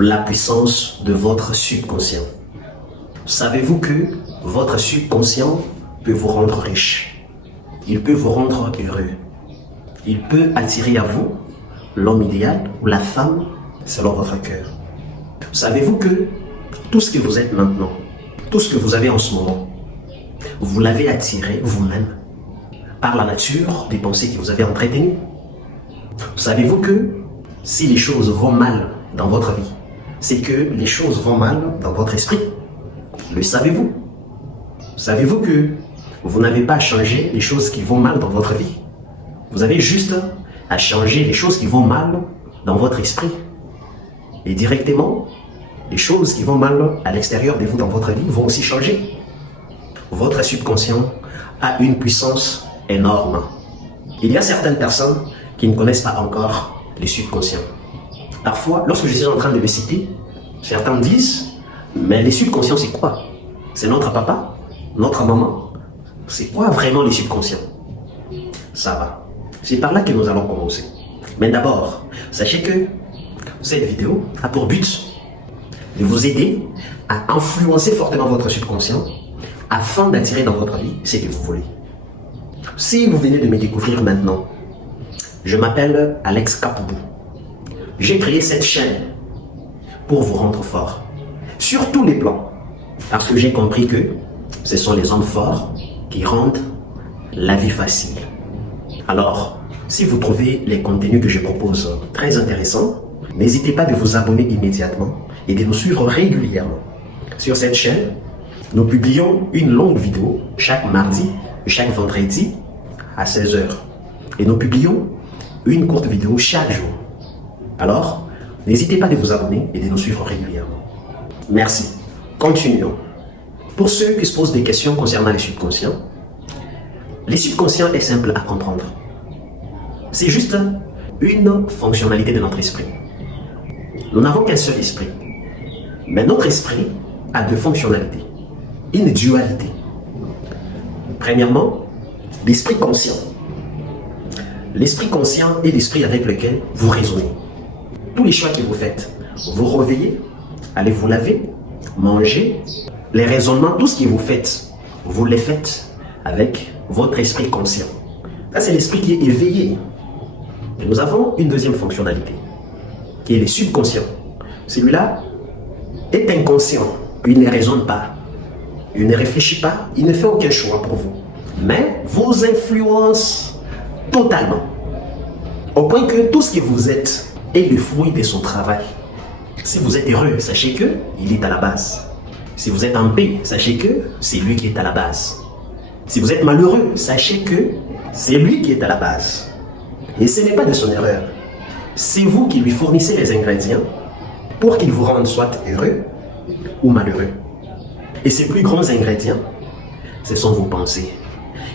la puissance de votre subconscient. Savez-vous que votre subconscient peut vous rendre riche? Il peut vous rendre heureux. Il peut attirer à vous l'homme idéal ou la femme selon votre cœur. Savez-vous que tout ce que vous êtes maintenant, tout ce que vous avez en ce moment, vous l'avez attiré vous-même par la nature des pensées que vous avez entretenues? Savez-vous que si les choses vont mal dans votre vie, c'est que les choses vont mal dans votre esprit? Le savez-vous? Savez-vous que vous n'avez pas à changer les choses qui vont mal dans votre vie? Vous avez juste à changer les choses qui vont mal dans votre esprit. Et directement, les choses qui vont mal à l'extérieur de vous dans votre vie vont aussi changer. Votre subconscient a une puissance énorme. Il y a certaines personnes qui ne connaissent pas encore les subconscients. Parfois, lorsque je suis en train de le citer, certains disent, mais les subconscients c'est quoi? C'est notre papa? Notre maman? C'est quoi vraiment les subconscients? Ça va. C'est par là que nous allons commencer. Mais d'abord, sachez que cette vidéo a pour but de vous aider à influencer fortement votre subconscient afin d'attirer dans votre vie ce que vous voulez. Si vous venez de me découvrir maintenant, je m'appelle Alex Kapoubou. J'ai créé cette chaîne pour vous rendre fort, sur tous les plans, parce que j'ai compris que ce sont les hommes forts qui rendent la vie facile. Alors, si vous trouvez les contenus que je propose très intéressants, n'hésitez pas de vous abonner immédiatement et de nous suivre régulièrement. Sur cette chaîne, nous publions une longue vidéo chaque mardi et chaque vendredi à 16 h. Et nous publions une courte vidéo chaque jour. Alors, n'hésitez pas de vous abonner et de nous suivre régulièrement. Merci. Continuons. Pour ceux qui se posent des questions concernant les subconscients est simple à comprendre. C'est juste une fonctionnalité de notre esprit. Nous n'avons qu'un seul esprit. Mais notre esprit a deux fonctionnalités. Une dualité. Premièrement, l'esprit conscient. L'esprit conscient est l'esprit avec lequel vous raisonnez. Tous les choix que vous faites, vous réveillez, allez vous laver, manger, les raisonnements, tout ce que vous faites, vous les faites avec votre esprit conscient. Ça, c'est l'esprit qui est éveillé. Et nous avons une deuxième fonctionnalité, qui est le subconscient. Celui-là est inconscient. Il ne raisonne pas. Il ne réfléchit pas. Il ne fait aucun choix pour vous. Mais vous influence totalement. Au point que tout ce que vous êtes est le fruit de son travail. Si vous êtes heureux, sachez que il est à la base. Si vous êtes en paix, sachez que c'est lui qui est à la base. Si vous êtes malheureux, sachez que c'est lui qui est à la base. Et ce n'est pas de son erreur. C'est vous qui lui fournissez les ingrédients pour qu'il vous rende soit heureux ou malheureux. Et ces plus grands ingrédients, ce sont vos pensées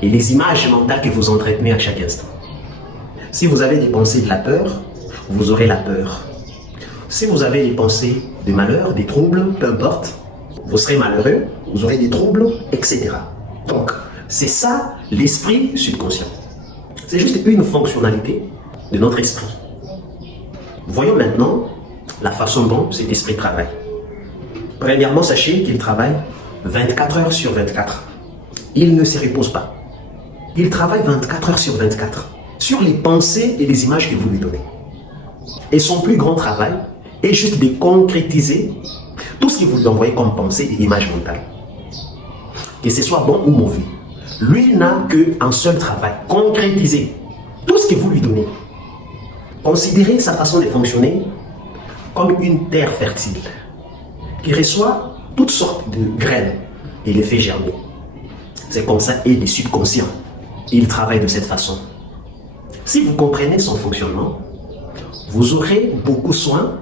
et les images mentales que vous entretenez à chaque instant. Si vous avez des pensées de la peur, vous aurez la peur. Si vous avez des pensées de malheur, des troubles, peu importe, vous serez malheureux, vous aurez des troubles, etc. Donc, c'est ça l'esprit subconscient. C'est juste une fonctionnalité de notre esprit. Voyons maintenant la façon dont cet esprit travaille. Premièrement, sachez qu'il travaille 24 heures sur 24. Il ne se repose pas. Il travaille 24 heures sur 24 sur les pensées et les images que vous lui donnez. Et son plus grand travail est juste de concrétiser tout ce que vous lui envoyez comme pensée et image mentale. Que ce soit bon ou mauvais. Lui n'a qu'un seul travail, concrétiser tout ce que vous lui donnez. Considérez sa façon de fonctionner comme une terre fertile qui reçoit toutes sortes de graines et les fait germer. C'est comme ça et les subconscients. Il travaille de cette façon. Si vous comprenez son fonctionnement, vous aurez beaucoup soin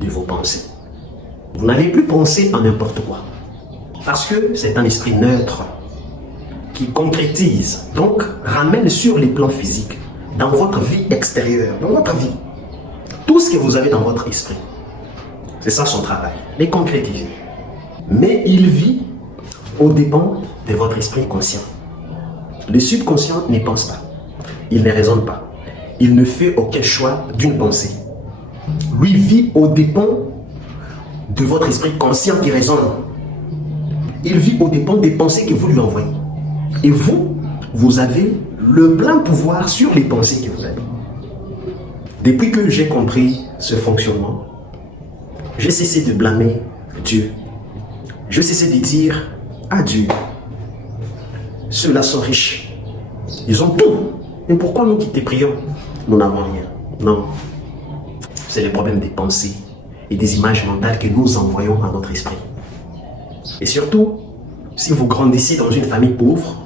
de vos pensées. Vous n'allez plus penser en n'importe quoi. Parce que c'est un esprit neutre qui concrétise, donc ramène sur les plans physiques, dans votre vie extérieure, dans votre vie, tout ce que vous avez dans votre esprit. C'est ça son travail, les concrétiser. Mais il vit aux dépens de votre esprit conscient. Le subconscient ne pense pas, il ne raisonne pas, il ne fait aucun choix d'une pensée. Lui vit aux dépens de votre esprit conscient qui raisonne. Il vit aux dépens des pensées que vous lui envoyez. Et vous, vous avez le plein pouvoir sur les pensées que vous avez. Depuis que j'ai compris ce fonctionnement, j'ai cessé de blâmer Dieu. Je cessais de dire à Dieu, ceux-là sont riches. Ils ont tout. Mais pourquoi nous qui te prions, nous n'avons rien? Non. C'est le problème des pensées et des images mentales que nous envoyons à notre esprit. Et surtout, si vous grandissez dans une famille pauvre,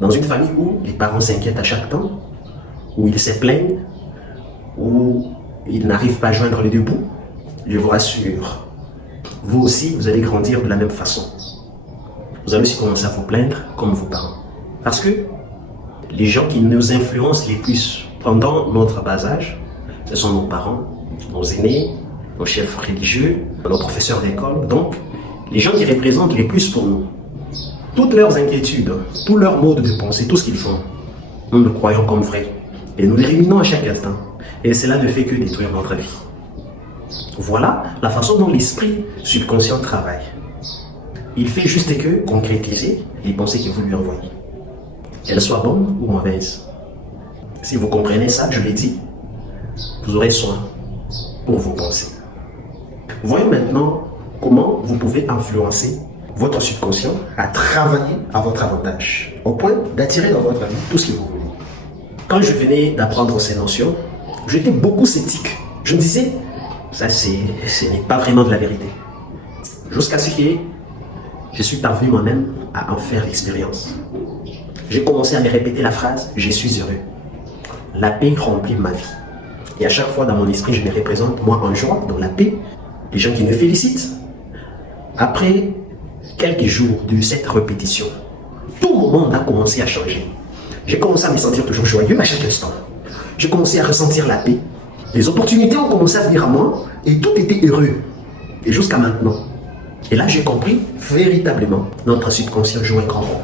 dans une famille où les parents s'inquiètent à chaque temps, où ils se plaignent, où ils n'arrivent pas à joindre les deux bouts, je vous rassure, vous aussi, vous allez grandir de la même façon. Vous allez aussi commencer à vous plaindre comme vos parents. Parce que les gens qui nous influencent les plus pendant notre bas âge, ce sont nos parents, nos aînés, nos chefs religieux, nos professeurs d'école. Donc, les gens qui représentent les plus pour nous. Toutes leurs inquiétudes, tous leurs modes de pensée, tout ce qu'ils font, nous le croyons comme vrai. Et nous les ruminons à chaque instant. Et cela ne fait que détruire notre vie. Voilà la façon dont l'esprit subconscient travaille. Il fait juste que concrétiser les pensées que vous lui envoyez. Qu'elles soient bonnes ou mauvaises. Si vous comprenez ça, je l'ai dit, vous aurez soin pour vos pensées. Voyons maintenant comment vous pouvez influencer votre subconscient à travailler à votre avantage, au point d'attirer dans votre vie tout ce que vous voulez. Quand je venais d'apprendre ces notions, j'étais beaucoup sceptique. Je me disais, ça ce n'est pas vraiment de la vérité. Jusqu'à ce que je suis parvenu moi-même à en faire l'expérience. J'ai commencé à me répéter la phrase « Je suis heureux ». La paix remplit ma vie. Et à chaque fois dans mon esprit, je me représente moi en joie, dans la paix, les gens qui me félicitent. Après quelques jours de cette répétition, tout mon monde a commencé à changer. J'ai commencé à me sentir toujours joyeux à chaque instant. J'ai commencé à ressentir la paix. Les opportunités ont commencé à venir à moi et tout était heureux. Et jusqu'à maintenant. Et là, j'ai compris véritablement notre subconscient joue un grand rôle.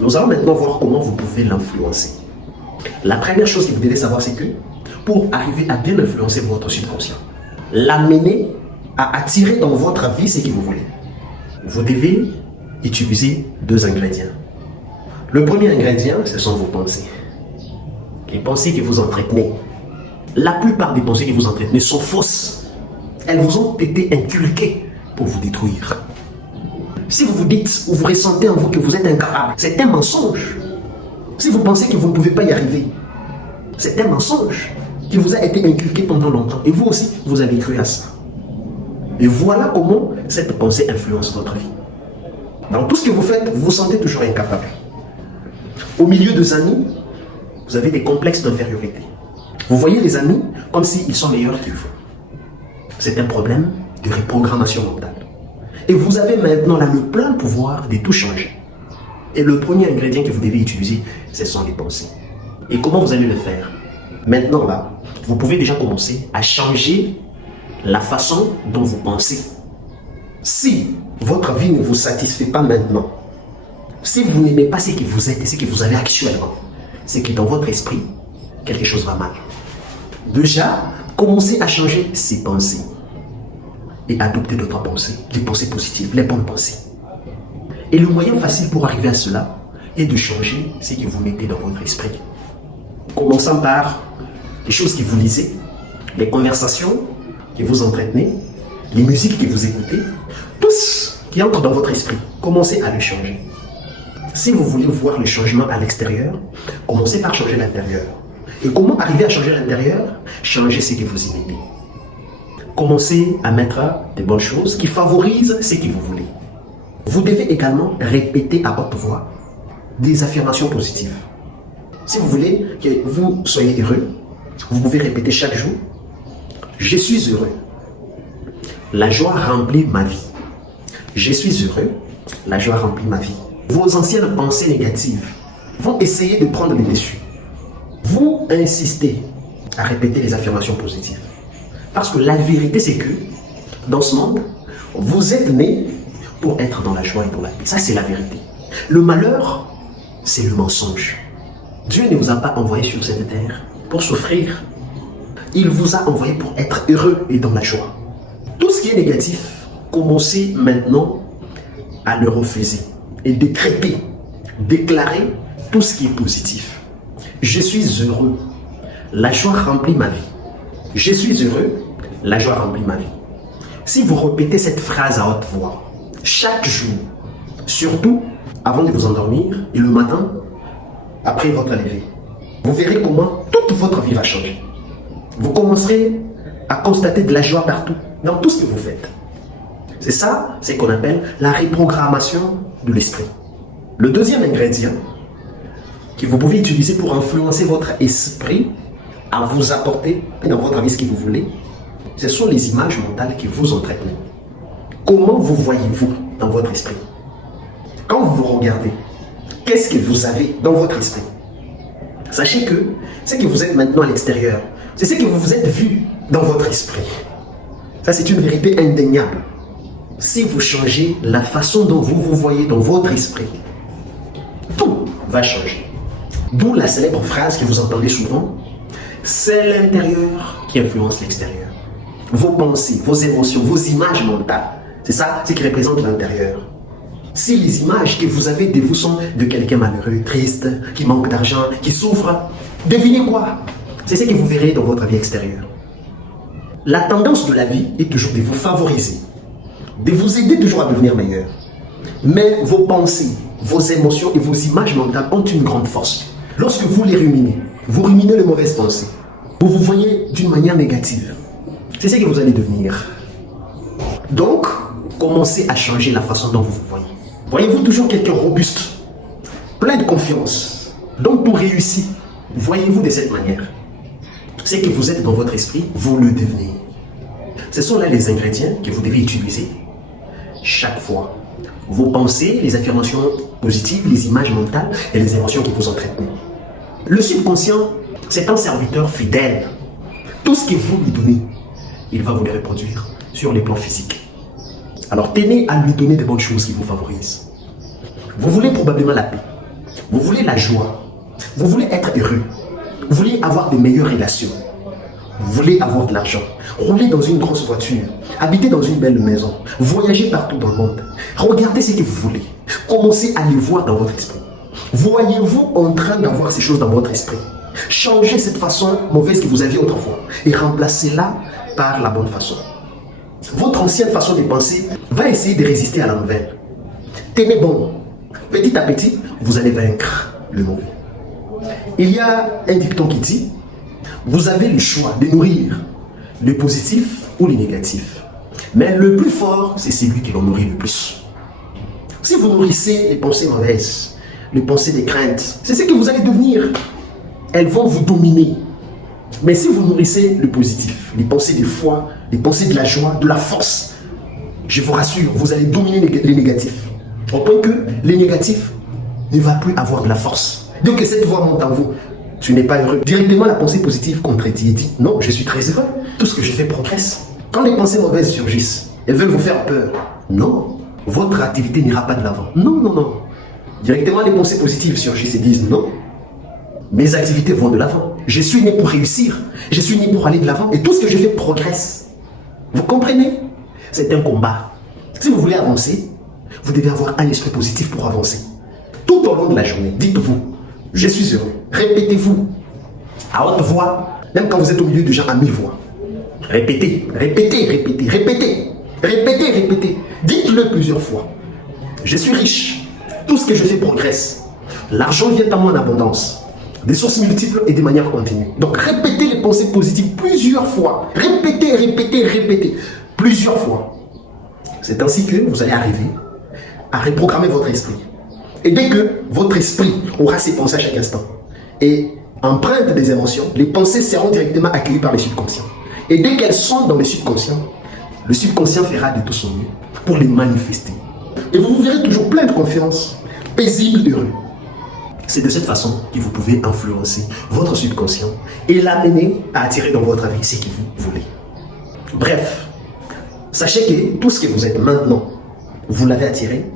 Nous allons maintenant voir comment vous pouvez l'influencer. La première chose que vous devez savoir, c'est que pour arriver à bien influencer votre subconscient, l'amener à attirer dans votre vie ce que vous voulez, vous devez utiliser 2 ingrédients. Le premier ingrédient, ce sont vos pensées. Les pensées que vous entretenez. La plupart des pensées que vous entretenez sont fausses. Elles vous ont été inculquées pour vous détruire. Si vous vous dites ou vous ressentez en vous que vous êtes incapable, c'est un mensonge. Si vous pensez que vous ne pouvez pas y arriver, c'est un mensonge qui vous a été inculqué pendant longtemps. Et vous aussi, vous avez cru à ça. Et voilà comment cette pensée influence votre vie. Dans tout ce que vous faites, vous vous sentez toujours incapable. Au milieu des amis, vous avez des complexes d'infériorité. Vous voyez les amis comme s'ils sont meilleurs que vous. C'est un problème de reprogrammation mentale. Et vous avez maintenant là le plein pouvoir de tout changer. Et le premier ingrédient que vous devez utiliser, ce sont les pensées. Et comment vous allez le faire? Maintenant là, vous pouvez déjà commencer à changer la façon dont vous pensez. Si votre vie ne vous satisfait pas maintenant, si vous n'aimez pas ce que vous êtes et ce que vous avez actuellement, c'est que dans votre esprit, quelque chose va mal. Déjà, commencez à changer ces pensées et adopter d'autres pensées, les pensées positives, les bonnes pensées. Et le moyen facile pour arriver à cela est de changer ce que vous mettez dans votre esprit. Commençant par les choses que vous lisez, les conversations que vous entretenez, les musiques que vous écoutez, tout ce qui entre dans votre esprit, commencez à le changer. Si vous voulez voir le changement à l'extérieur, commencez par changer l'intérieur. Et comment arriver à changer l'intérieur? Changer ce que vous y mettez. Commencez à mettre des bonnes choses qui favorisent ce que vous voulez. Vous devez également répéter à haute voix des affirmations positives. Si vous voulez que vous soyez heureux, vous pouvez répéter chaque jour « Je suis heureux. La joie remplit ma vie. Je suis heureux. La joie remplit ma vie. » Vos anciennes pensées négatives vont essayer de prendre le dessus. Vous insistez à répéter les affirmations positives. Parce que la vérité, c'est que dans ce monde, vous êtes né pour être dans la joie et dans la paix. Ça, c'est la vérité. Le malheur, c'est le mensonge. Dieu ne vous a pas envoyé sur cette terre pour souffrir. Il vous a envoyé pour être heureux et dans la joie. Tout ce qui est négatif commencez maintenant à le refuser et décréter, déclarer tout ce qui est positif. Je suis heureux, la joie remplit ma vie. Je suis heureux, la joie remplit ma vie. Si vous répétez cette phrase à haute voix, chaque jour, surtout avant de vous endormir et le matin, après votre lever, vous verrez comment toute votre vie va changer. Vous commencerez à constater de la joie partout, dans tout ce que vous faites. C'est ça, c'est qu'on appelle la reprogrammation de l'esprit. Le deuxième ingrédient que vous pouvez utiliser pour influencer votre esprit à vous apporter dans votre vie ce que vous voulez, ce sont les images mentales qui vous entretiennent. Comment vous voyez-vous dans votre esprit? Quand vous vous regardez, qu'est-ce que vous avez dans votre esprit? Sachez que ce que vous êtes maintenant à l'extérieur, c'est ce que vous vous êtes vu dans votre esprit. Ça, c'est une vérité indéniable. Si vous changez la façon dont vous vous voyez dans votre esprit, tout va changer. D'où la célèbre phrase que vous entendez souvent, c'est l'intérieur qui influence l'extérieur. Vos pensées, vos émotions, vos images mentales, c'est ça, c'est qui représente l'intérieur. Si les images que vous avez de vous sont de quelqu'un malheureux, triste, qui manque d'argent, qui souffre, devinez quoi? C'est ce que vous verrez dans votre vie extérieure. La tendance de la vie est toujours de vous favoriser, de vous aider toujours à devenir meilleur. Mais vos pensées, vos émotions et vos images mentales ont une grande force. Lorsque vous les ruminez, vous ruminez les mauvaises pensées, vous vous voyez d'une manière négative. C'est ce que vous allez devenir. Donc, commencez à changer la façon dont vous vous voyez. Voyez-vous toujours quelqu'un robuste, plein de confiance, donc pour réussir, voyez-vous de cette manière. Ce que vous êtes dans votre esprit, vous le devenez. Ce sont là les ingrédients que vous devez utiliser chaque fois. Vos pensées, les affirmations positives, les images mentales et les émotions qui vous entretiennent. Le subconscient, c'est un serviteur fidèle. Tout ce que vous lui donnez, il va vous les reproduire sur les plans physiques. Alors tenez à lui donner des bonnes choses qui vous favorisent. Vous voulez probablement la paix. Vous voulez la joie. Vous voulez être heureux. Vous voulez avoir de meilleures relations. Vous voulez avoir de l'argent. Rouler dans une grosse voiture. Habiter dans une belle maison. Voyager partout dans le monde. Regardez ce que vous voulez. Commencez à les voir dans votre esprit. Voyez-vous en train d'avoir ces choses dans votre esprit. Changez cette façon mauvaise que vous aviez autrefois et remplacez-la par la bonne façon. Votre ancienne façon de penser va essayer de résister à la nouvelle. Tenez bon. Petit à petit, vous allez vaincre le mauvais. Il y a un dicton qui dit, vous avez le choix de nourrir le positif ou le négatif. Mais le plus fort, c'est celui qui l'en nourrit le plus. Si vous nourrissez les pensées mauvaises, les pensées des craintes, c'est ce que vous allez devenir. Elles vont vous dominer. Mais si vous nourrissez le positif, les pensées de foi, les pensées de la joie, de la force, je vous rassure, vous allez dominer les négatifs. Au point que les négatifs ne vont plus avoir de la force. Dès que cette voix monte en vous, tu n'es pas heureux. Directement, la pensée positive contredit et dit, non, je suis très heureux. Tout ce que je fais progresse. Quand les pensées mauvaises surgissent, elles veulent vous faire peur. Non, votre activité n'ira pas de l'avant. Non, non, non. Directement, les pensées positives surgissent et disent, non, mes activités vont de l'avant. Je suis né pour réussir. Je suis né pour aller de l'avant. Et tout ce que je fais progresse. Vous comprenez? C'est un combat. Si vous voulez avancer, vous devez avoir un esprit positif pour avancer. Tout au long de la journée, dites-vous, je suis heureux. Répétez-vous à haute voix, même quand vous êtes au milieu de gens à mi-voix. Répétez, répétez, répétez, répétez, répétez, répétez. Dites-le plusieurs fois. Je suis riche. Tout ce que je fais progresse. L'argent vient à moi en abondance. Des sources multiples et de manière continue. Donc répétez les pensées positives plusieurs fois. Répétez, répétez, répétez. Plusieurs fois. C'est ainsi que vous allez arriver à reprogrammer votre esprit. Et dès que votre esprit aura ses pensées à chaque instant et empreinte des émotions, les pensées seront directement accueillies par le subconscient. Et dès qu'elles sont dans le subconscient fera de tout son mieux pour les manifester. Et vous vous verrez toujours plein de confiance, paisible, heureux. C'est de cette façon que vous pouvez influencer votre subconscient et l'amener à attirer dans votre vie ce que vous voulez. Bref, sachez que tout ce que vous êtes maintenant, vous l'avez attiré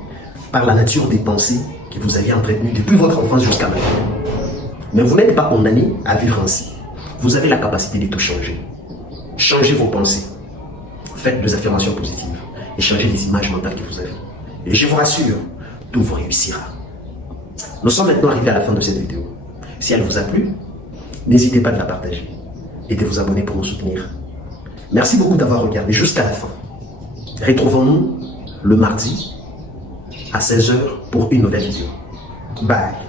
par la nature des pensées que vous aviez entretenues depuis votre enfance jusqu'à maintenant. Mais vous n'êtes pas condamné à vivre ainsi. Vous avez la capacité de tout changer. Changez vos pensées. Faites des affirmations positives. et changer les images mentales que vous avez. Et je vous rassure, tout vous réussira. Nous sommes maintenant arrivés à la fin de cette vidéo. Si elle vous a plu, n'hésitez pas de la partager et de vous abonner pour nous soutenir. Merci beaucoup d'avoir regardé jusqu'à la fin. Retrouvons-nous le mardi à 16 h pour une nouvelle vidéo. Bye.